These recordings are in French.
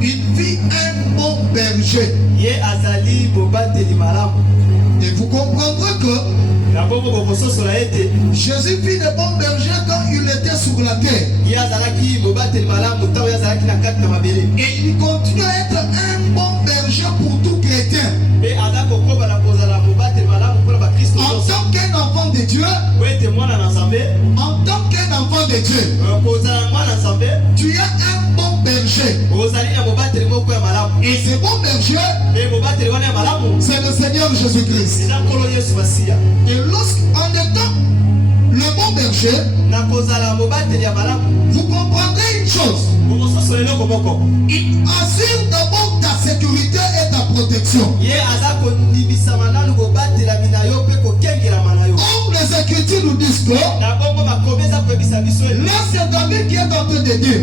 Il vit un bon berger. Et vous comprendrez que Jésus vit le bon berger quand il était sur la terre. Et il continue à être un bon berger pour tout chrétien. En tant qu'un enfant de Dieu, tu es un bon berger. Et ce bon berger, c'est le Seigneur Jésus-Christ. Et lorsqu'en étant le bon berger, vous comprendrez une chose. Il assure d'abord ta sécurité et ta protection. Or, les Écritures nous disent que là, c'est David qui est en train de dire,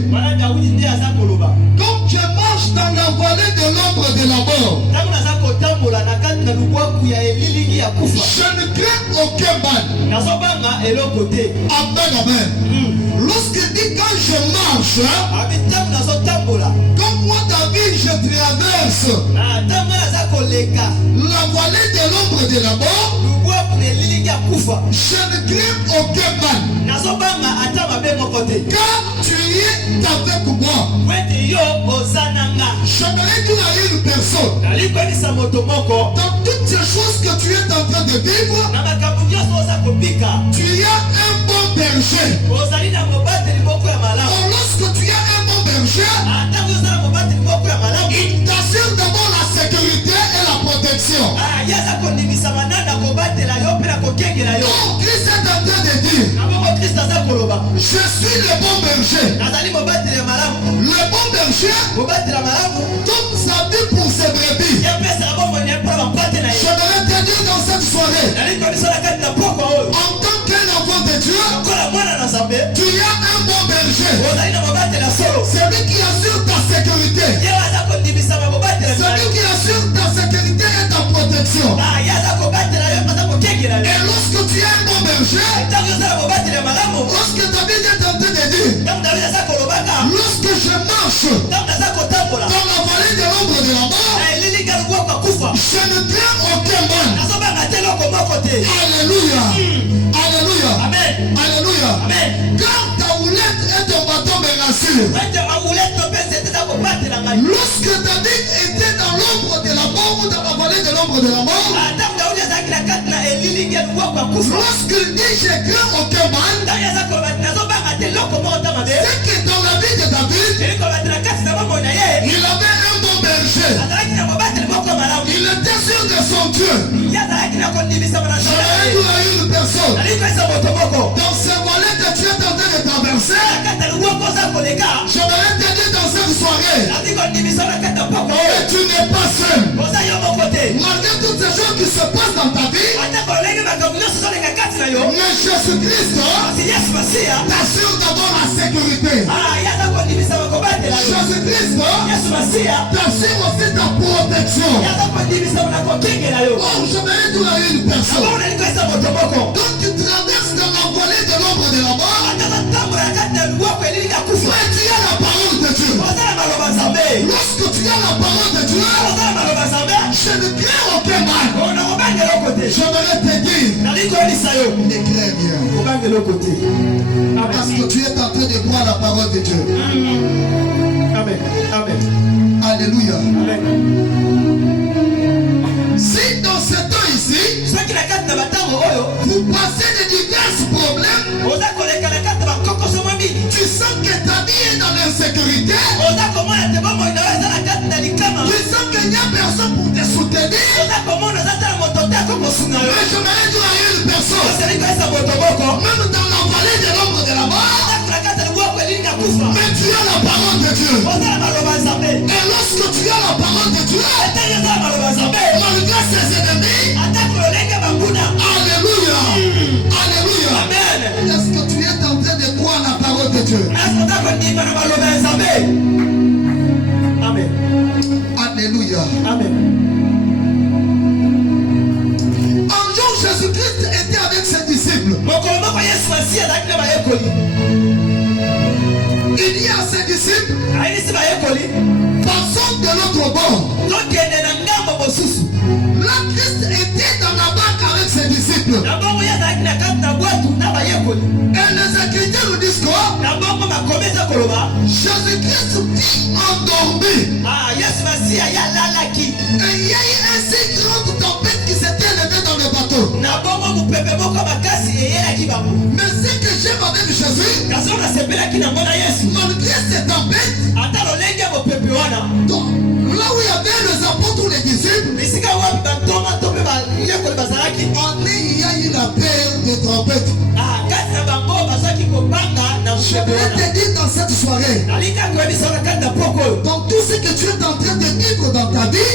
quand je marche dans la vallée de l'ombre de la mort, je ne crains aucun mal. Amen, amen. Lorsque dit quand je marche, comme moi David je traverse la vallée de l'ombre de la mort, je ne crains aucun mal. Car tu es avec moi. J'aimerais dire à une personne, dans toutes ces choses que tu es en train de vivre, tu es un bon berger. Or, lorsque tu es un bon berger, il t'assure d'abord la sécurité et la protection. Oh, Christ est en train de dire, je suis le bon berger. Le bon berger donne sa vie pour ses brebis. J'aimerais te dire dans cette soirée, en tant qu'un enfant de Dieu, tu es un bon berger. Celui qui assure ta sécurité. Celui qui assure ta sécurité et ta protection. Et lorsque tu es un bon berger, lorsque David est en train de dire, lorsque je marche dans la vallée de l'ombre de la mort, je ne crains aucun mal. Alléluia. Alléluia. Alléluia. Car ta houlette et ton bâton me rassurent. Lorsque David était dans l'ombre de la mort ou dans la vallée de l'ombre de la mort, lorsqu'il dit je crains aucun mal, c'est que dans la vie de David, il avait un bon berger. Il était sûr de son Dieu. J'aimerais dire à une personne, dans ces vallées que tu es en train de traverser, j'aimerais te dire dans cette soirée, que tu n'es pas seul. Malgré toutes ces choses qui se passent dans ta vie, mais Jésus-Christ t'assure d'abord la sécurité. Jésus-Christ t'assure aussi ta protection. Oh, j'aimerais dire à une personne, quand tu traverses dans la vallée de l'ombre de la mort, mais tu as la parole de Dieu. Lorsque tu as la parole de Dieu, je ne crains aucun mal. J'aimerais te dire, ne crains rien. Parce que tu es en train de boire la parole de Dieu. Amen. Amen. Alléluia. Amen. Si dans ce temps ici, vous passez de divers problèmes, tu sens que ta vie est dans l'insécurité, tu sens qu'il n'y a personne pour te soutenir, mais j'aimerais dire à une personne, même dans la vallée de l'ombre de la mort, mais tu as la parole de Dieu. Et lorsque tu as la parole de Dieu, malgré ses ennemis, alléluia, alléluia. Est-ce que tu es en train de croire la parole de Dieu? Amen. Alléluia. Amen. Un jour, Jésus-Christ était avec ses disciples. Il dit à ses disciples, Passons de l'autre bord. Là, Christ était dans la barque avec ses disciples. Et les Écritures nous disent quoi? Jésus-Christ vit endormi. Et il y a eu une si grande tempête qui s'était élevée dans le bateau. Mais ce que j'aime avec Jésus, malgré cette tempête, donc, là où il y avait les apôtres ou les disciples, il y a eu la peur de tempête. Je voulais te dire dans cette soirée, dans tout ce que tu es en train de vivre dans ta vie,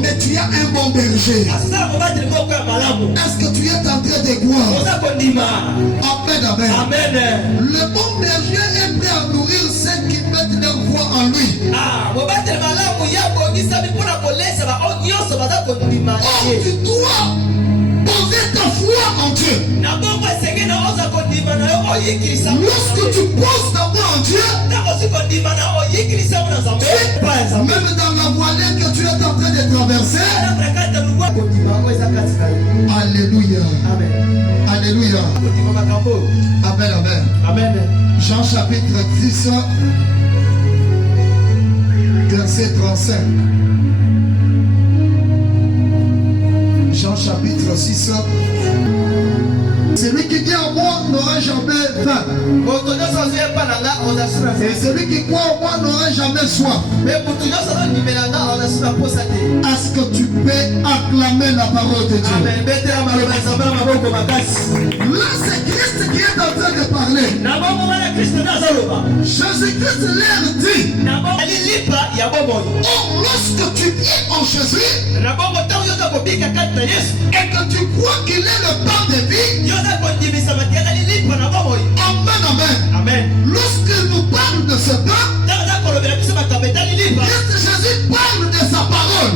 mais tu as un bon berger. Est-ce que tu es en train de gloire? Amen, amen. Le bon berger est prêt à nourrir ceux qui mettent leur foi en lui. Or, tu dois poser ta foi en Dieu. Lorsque tu poses ta foi en Dieu, même dans la voilée que tu es en train de traverser, alléluia. Alléluia. Amen, amen. Jean chapitre 10, verset 35. Jean chapitre 6. Celui qui vient en moi n'aura jamais faim. Et celui qui croit en moi n'aura jamais soif. Est-ce que tu peux acclamer la parole de Dieu? Là, c'est Christ qui est en train de parler. Jésus-Christ leur dit, oh, lorsque tu viens en Jésus et que tu crois qu'il est le pain de vie, amen. Lorsqu'il nous parle de ce pain, Jésus parle de sa parole.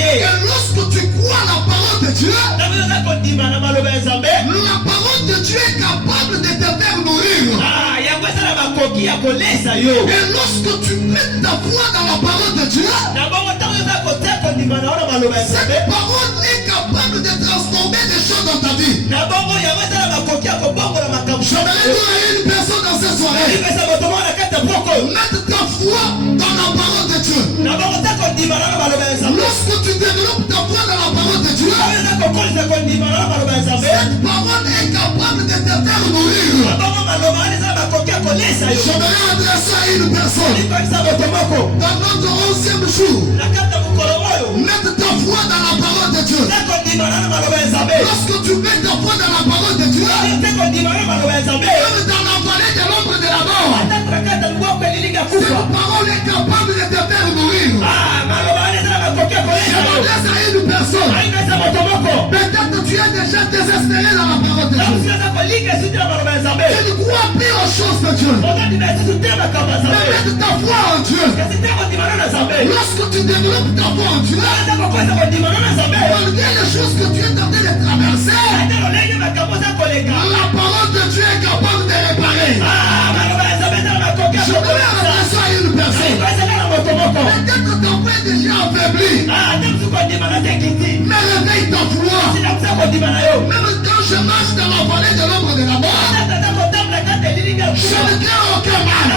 Et lorsque tu crois la parole de Dieu, la parole de Dieu est capable de te faire nourrir. Et lorsque tu mets ta foi dans la parole de Dieu, cette parole est capable de transformer des choses dans ta vie. J'aimerais dire à une personne dans cette soirée, mets ta foi dans la parole de Dieu. Lorsque tu développes ta foi dans la parole de Dieu, cette parole est capable de te faire nourrir. J'aimerais adresser à une personne dans notre 11e jour, mets ta foi dans la parole de Dieu. Lorsque tu mets ta foi dans la parole de Dieu, même dans la vallée de l'ombre de la mort, cette parole est capable de te faire nourrir. Je m'adresse à une personne. Peut-être tu es déjà désespéré dans la parole de Dieu. Tu ne crois plus aux choses de Dieu. Mais mets ta foi en Dieu. Lorsque tu développes ta foi en Dieu, malgré les choses que tu es en train de traverser, la parole de Dieu est capable de réparer. Je voulais adresser à une personne. Peut-être ton frère est déjà affaibli. Mais réveille ta foi. Même quand je marche dans la vallée de l'ombre de la mort, je ne crains aucun mal.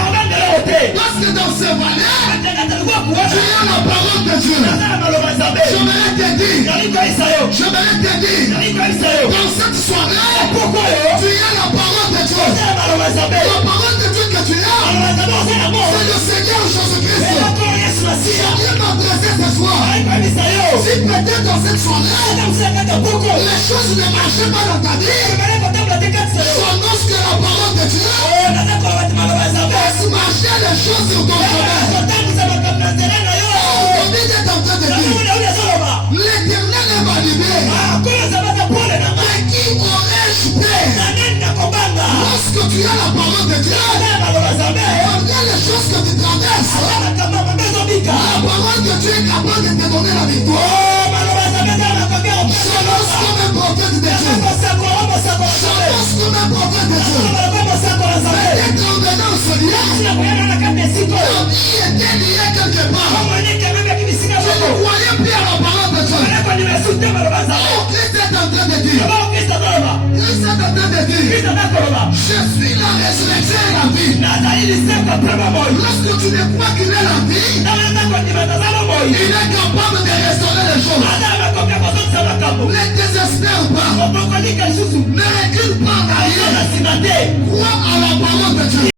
Parce que dans ces vallées, tu as la parole de Dieu. J'aimerais te dire, dans cette soirée, tu as la parole de Dieu. La parole de Dieu que tu as, c'est le Seigneur Jésus-Christ. Je viens m'adresser ce soir. Si peut-être dans cette soirée, les choses ne marchaient pas dans ta vie, j'annonce que la parole de Dieu laisse marcher les choses sur ton chemin. David est en train de dire, l'Éternel est ma libéré. Mais qui aurais-je peur? Lorsque tu as la parole de Dieu, malgré les choses que tu traverses, la parole de Dieu est capable de te donner la victoire. J'annonce comme un prophète de Dieu. J'annonce comme un prophète de Dieu. Peut-être en venant au Seigneur, j'ai la vie. Lorsque tu ne crois qu'il est la vie, il est capable de restaurer les choses. Ne désespère pas. Ne recule pas en arrière. Crois à la parole de Dieu.